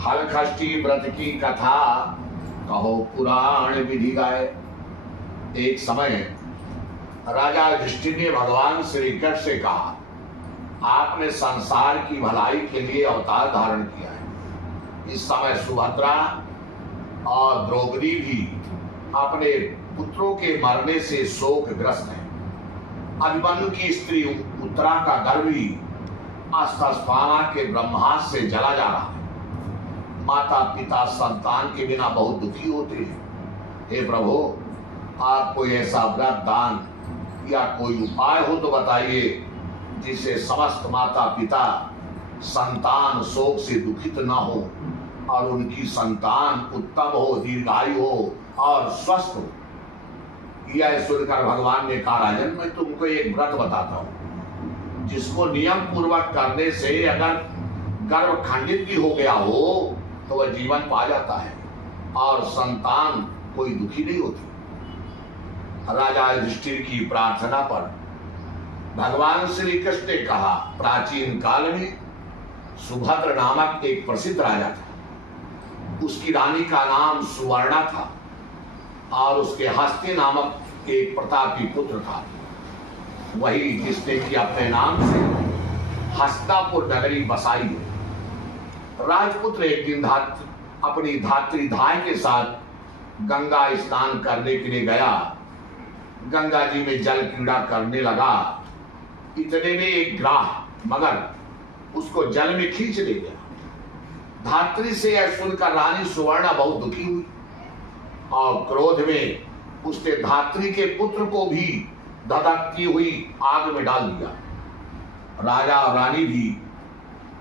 हलखष्टी व्रत की कथा कहो पुराण विधि गाय। एक समय राजा युधिष्ठिर ने भगवान श्री कृष्ण से कहा, आपने संसार की भलाई के लिए अवतार धारण किया है। इस समय सुभद्रा और द्रौपदी भी अपने पुत्रों के मरने से शोकग्रस्त है। अभिमन्यु की स्त्री उत्तरा का गर्भ भी अस्वस्थामा के ब्रह्मास्त्र से जला जा रहा है। माता पिता संतान के बिना बहुत दुखी होते हैं। हे प्रभु, आप कोई ऐसा व्रत दान या कोई उपाय हो तो बताइए जिससे समस्त माता पिता संतान शोक से दुखित न हो और उनकी संतान उत्तम हो, दीर्घायु हो और स्वस्थ हो। यह सुनकर भगवान ने कहा, राजन मैं तुमको एक व्रत बताता हूं जिसको नियम पूर्वक करने से अगर गर्भ खंडित भी हो गया हो तो वह जीवन पा जाता है और संतान कोई दुखी नहीं होती। राजा युधिष्ठिर की प्रार्थना पर भगवान श्री कृष्ण ने कहा, प्राचीन काल में सुभद्र नामक एक प्रसिद्ध राजा था। उसकी रानी का नाम सुवर्णा था और उसके हस्ती नामक एक प्रतापी पुत्र था, वही जिसने कि अपने नाम से हस्तिनापुर नगरी बसाई है। राजपुत्र एक दिन अपनी धात्री धाय के साथ गंगा स्नान करने के लिए गया। गंगा जी में जल क्रीड़ा करने लगा। इतने में एक ग्राह मगर उसको जल में खींच ले गया। धात्री से यह सुनकर रानी सुवर्णा बहुत दुखी हुई और क्रोध में उसने धात्री के पुत्र को भी धधकती हुई आग में डाल दिया। राजा और रानी भी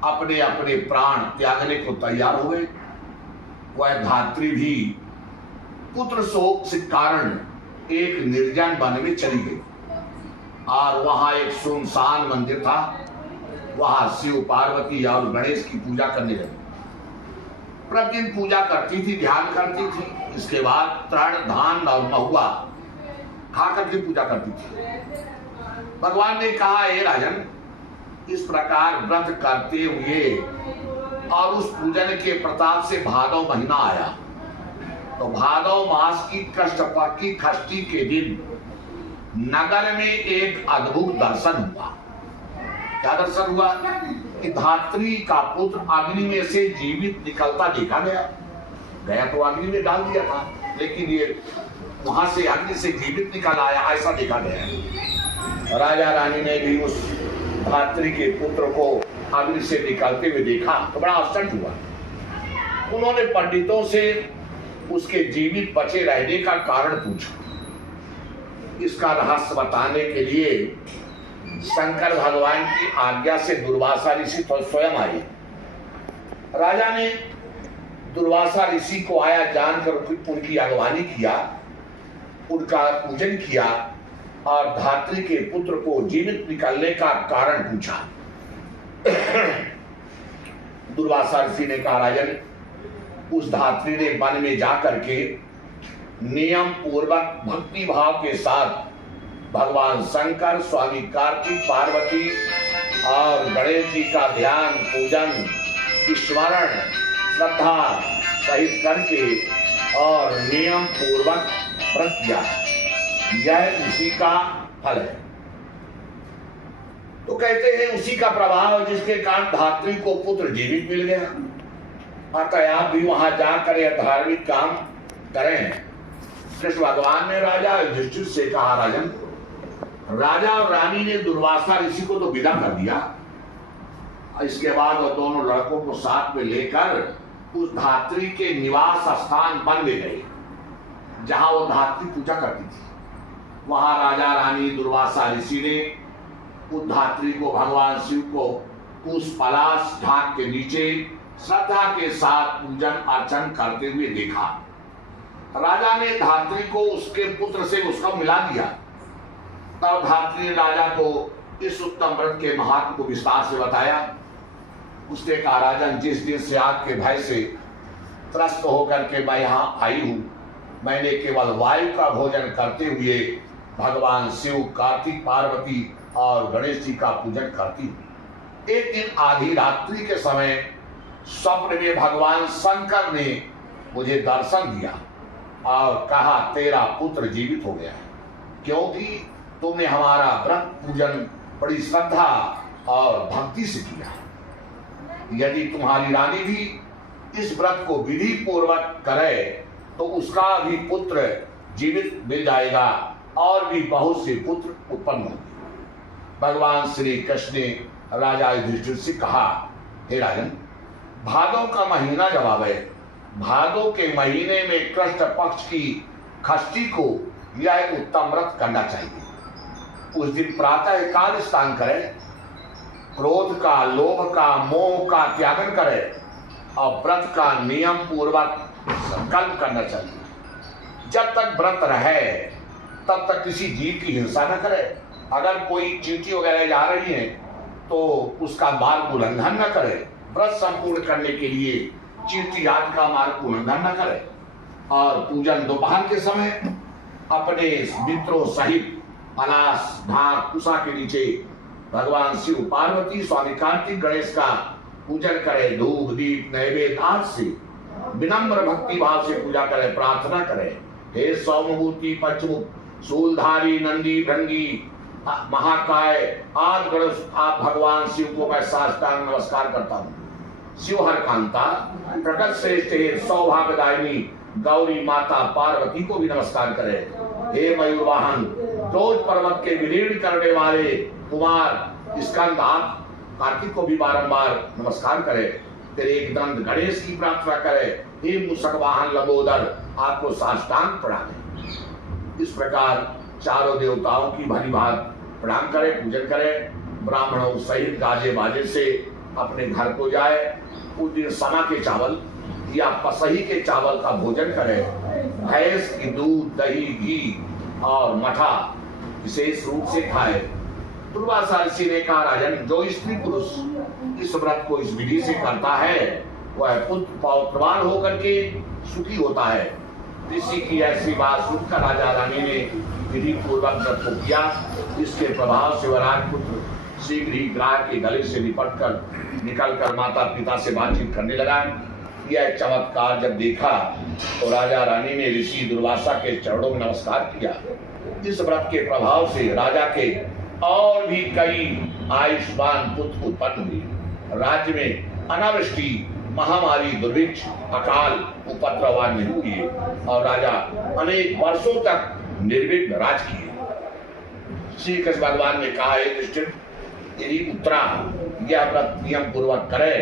अपने अपने प्राण त्यागने को तैयार हो गए। वह धात्री भी पुत्र शोक के कारण एक निर्जन वन में चली गई और वहां एक सुनसान मंदिर था। वहां शिव पार्वती और गणेश की पूजा करने लगी। प्रतिदिन पूजा करती थी, ध्यान करती थी। इसके बाद तृण धान और महुआ खा करके पूजा करती थी। भगवान ने कहा, हे राजन, इस प्रकार व्रत करते हुए और उस पूजन के प्रताप से भादव महीना आया तो भादव मास की षष्ठी के दिन नगर में एक अद्भुत दर्शन हुआ। क्या दर्शन हुआ कि धात्री का पुत्र अग्नि में से जीवित निकलता देखा गया तो अग्नि में डाल दिया था, लेकिन ये वहां से अग्नि से जीवित निकल आया, ऐसा देखा गया। राजा रानी ने भी उस धात्री के पुत्र को अग्नि से निकलते हुए देखा तो बड़ा आश्चर्य हुआ। उन्होंने पंडितों से उसके जीवित बचे रहने का कारण पूछा। इसका रहस्य बताने के लिए शंकर भगवान की आज्ञा से दुर्वासा ऋषि तो स्वयं आए। राजा ने दुर्वासा ऋषि को आया जानकर उनकी अगवानी किया, उनका पूजन किया और धात्री के पुत्र को जीवित निकलने का कारण पूछा। दुर्वासा ऋषि ने कहा, राजन, उस धात्री ने वन में जाकर के नियम पूर्वक भक्ति भाव के साथ भगवान शंकर, स्वामी कार्तिक, पार्वती और गणेश जी का ध्यान, पूजन, स्मरण, श्रद्धा सहित करके और नियम पूर्वक व्रत किया। यह उसी का फल है। तो कहते हैं उसी का प्रभाव जिसके कारण धात्री को पुत्र जीवित मिल गया। अतः आप भी वहां जाकर यह धार्मिक काम करें। कृष्ण भगवान ने राजा युधिष्ठिर से कहा, राजन, राजा और रानी ने दुर्वासा ऋषि को तो विदा कर दिया। इसके बाद वो दोनों लड़कों को साथ में लेकर उस धात्री के निवास स्थान वन में गए जहां वो धात्री पूजा करती थी। वहां राजा रानी दुर्वासा ऋषि ने उस धात्री को भगवान शिव को उस पलाश ढाक के नीचे श्रद्धा के साथ पूजन अर्चन करते हुए देखा। राजा ने धात्री को उसके पुत्र से उसका मिला दिया। तब धात्री ने राजा को इस उत्तम व्रत के महत्व को विस्तार से बताया। उसने कहा, राजन, जिस दिन से आग के भय से त्रस्त होकर के मैं यहाँ आई हूँ, मैंने केवल वायु का भोजन करते हुए भगवान शिव, कार्तिक, पार्वती और गणेश जी का पूजन करती हूँ। एक दिन आधी रात्रि के समय स्वप्न में भगवान शंकर ने मुझे दर्शन दिया और कहा तेरा पुत्र जीवित हो गया है, क्योंकि तुमने हमारा व्रत पूजन बड़ी श्रद्धा और भक्ति से किया। यदि तुम्हारी रानी भी इस व्रत को विधि पूर्वक करे तो उसका भी पुत्र जीवित मिल जाएगा और भी बहुत से पुत्र उत्पन्न होंगे। भगवान श्री कृष्ण ने राजा युधिष्ठिर से कहा, हे राजन, भादो का महीना जब आवे, भादो के महीने में कृष्ण पक्ष की षष्ठी को यह उत्तम व्रत करना चाहिए। उस दिन प्रातः काल स्नान करें, क्रोध का, लोभ का, मोह का त्यागन करें और व्रत का नियम पूर्वक संकल्प करना चाहिए। जब तक व्रत रहे तब तक किसी जीव की हिंसा न करे। अगर कोई चींटी वगैरह जा रही है तो उसका मार्ग उल्लंघन न करे। व्रत संपूर्ण करने के लिए चींटी आदि का मार्ग उल्लंघन न करे। और पूजन दोपहर के समय अपने मित्रों सहित पलाश, ढाक, कुशा के नीचे भगवान शिव, पार्वती, स्वामी कार्तिक, गणेश का पूजन करे। धूप, दीप, नैवेद्य आदि से विनम्र भक्ति भाव से पूजा करे, प्रार्थना करे, हे सौमूर्ति, पंचमुख, शूलधारी, नंदी, भृंगी, महाकाय आदि गणेश, आप भगवान शिव को मैं साष्टांग नमस्कार करता हूँ। शिवहर कांता, प्रकट श्रेष्ठ, सौभाग्यदायिनी गौरी माता पार्वती को भी नमस्कार करे। हे मयूर वाहन, रोज पर्वत के विलीन करने वाले कुमार स्कंद, आप कार्तिक को भी बारंबार नमस्कार करे। फिर एक दंड गणेश की प्रार्थना करे। हे मूषक वाहन लंबोदर, आपको साष्टांग प्रणाम है। इस प्रकार चारों देवताओं की भली भांति प्रणाम करे, पूजन करे। ब्राह्मणों सहित गाजे बाजे से अपने घर को जाए। उस दिन समा के चावल या पसही के चावल का भोजन करे। भैंस की दूध, दही, घी और मठा विशेष रूप से खाए। दुर्वासा ऋषि ने कहा, राजन, जो स्त्री पुरुष इस व्रत को इस विधि से करता है वह पुत्र पौत्रवान होकर के सुखी होता है। ऋषि की ऐसी बात सुनकर राजा रानी ने विधि पूर्वक व्रत को किया। इसके प्रभाव से वह राजपुत्र शीघ्र ही ग्राह के गले से निकलकर माता पिता से बातचीत करने लगा। यह चमत्कार जब देखा तो राजा रानी ने ऋषि दुर्वासा के चरणों में नमस्कार किया। इस व्रत के प्रभाव से राजा के और भी कई आयुष्मान पुत्र उत्पन्न हुए। राज्य में अनावृष्टि, महामारी, दुर्भिक्ष, अकाल उपद्रव नहीं हुए और राजा अनेक वर्षों तक निर्विघ्न राज किए। श्री कृष्ण भगवान ने कहा, युधिष्ठिर, यदि उत्तरा यह व्रत नियम पूर्वक करे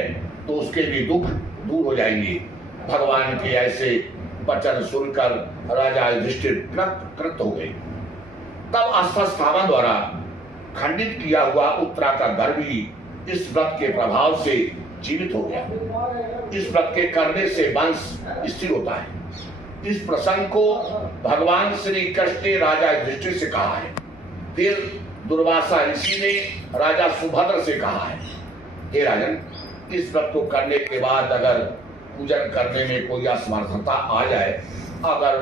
तो उसके भी दुख दूर हो जाएंगे। भगवान के ऐसे वचन सुनकर राजा युधिष्ठिर कृत हो गए। तब अश्वत्थामा द्वारा खंडित किया हुआ उत्तरा का गर्भ ही इस व्रत के प्रभाव से जीवित हो गया। इस व्रत के करने से वंश स्थिर होता है। इस प्रसंग को भगवान श्री कृष्ण ने राजा युधिष्ठिर से कहा है। फिर दुर्वासा ऋषि ने राजा सुभद्र से कहा है, हे राजन, इस व्रत को करने के बाद अगर पूजन करने में कोई असमर्थता आ जाए, अगर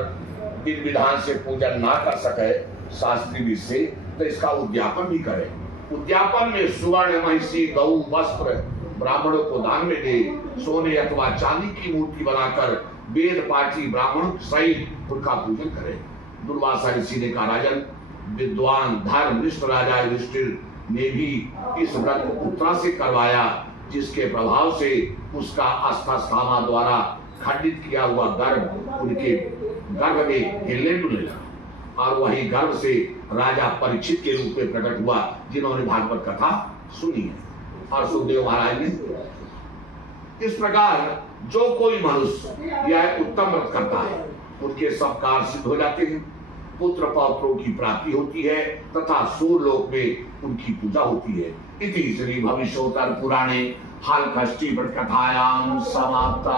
विधि विधान से पूजन ना कर सके शास्त्रीय विधि से, तो इसका उद्यापन भी करे। उद्यापन में सुवर्ण, महिषी, गऊ, वस्त्र ब्राह्मणों को दान में दे। सोने अथवा चांदी की मूर्ति बनाकर वेद पाठी ब्राह्मणों सहित उनका पूजन करे। दुर्वासा ऋषि ने कहा, राजन, विद्वान धर्मनिष्ठ राजा युधिष्ठिर ने भी इस व्रत को उत्तरा से करवाया, जिसके प्रभाव से उसका अश्वत्थामा द्वारा खंडित किया हुआ गर्भ उनके गर्भ में हिलने डुलने लगा और वही गर्भ से राजा परीक्षित के रूप में प्रकट हुआ, जिन्होंने भागवत कथा सुनी है। और सुखदेव महाराज ने इस प्रकार जो कोई मनुष्य यह उत्तम व्रत करता है उनके सब कार्य सिद्ध हो जाते हैं, पुत्र पौत्रों की प्राप्ति होती है तथा सूरलोक में उनकी पूजा होती है। इति श्री भविष्योत्तर पुराणे हालकष्टी व्रत कथायां समाप्ता।